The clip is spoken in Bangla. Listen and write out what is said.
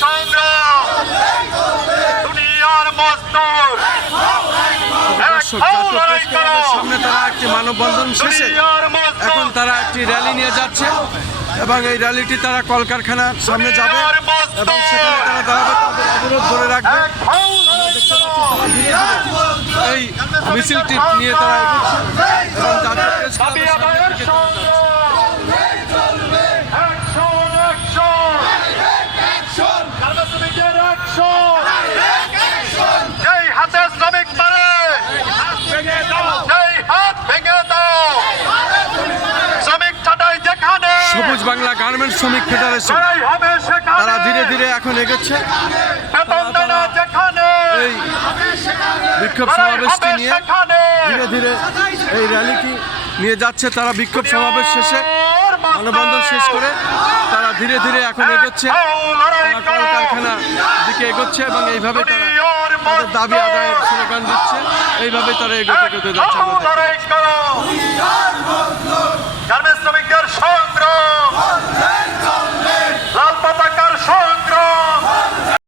সংগ্রাম দুনিয়ার মজদুর সামনে তারা একটি মানববন্ধন শেষে এখন তারা একটি র্যালি নিয়ে যাচ্ছে এবং এই র্যালিটি তারা কলকারখানার সামনে যাবে এবং সেখানে তারা দাঁড়াবে, তাদের অবরোধ ধরে রাখবে। এই মিছিলটি নিয়ে তারা এগোচ্ছে এবং জাতীয় প্রেস ক্লাবের সামনে থেকে তারা যাচ্ছে। যেই হাতে শ্রমিক মারে সেই হাত ভেঙে দাও। শ্রমিক ছাঁটাই যেখানে সবুজ বাংলা গার্মেন্টস শ্রমিক ফেডারেশন লড়াই হবে সেখানে, তারা ধীরে ধীরে এখন এগোচ্ছে বেতন দেয় না যেখানে এই বিক্ষোভ লড়াই সমাবেশটি হবে নিয়ে সেখানে। ধীরে ধীরে এই র্যালিটি নিয়ে যাচ্ছে। তারা বিক্ষোভ সমাবেশ শেষে মানববন্ধন শেষ করে তারা ধীরে ধীরে এখন এগোচ্ছে, তারা কলকারখানার দিকে এগোচ্ছে এবং এইভাবে তারা তাদের দাবি আদায়ের স্লোগান দিচ্ছে। এইভাবে তারা এগোতে এগোতে যাচ্ছে। গার্মেন্টস শ্রমিকদের সংগ্রাম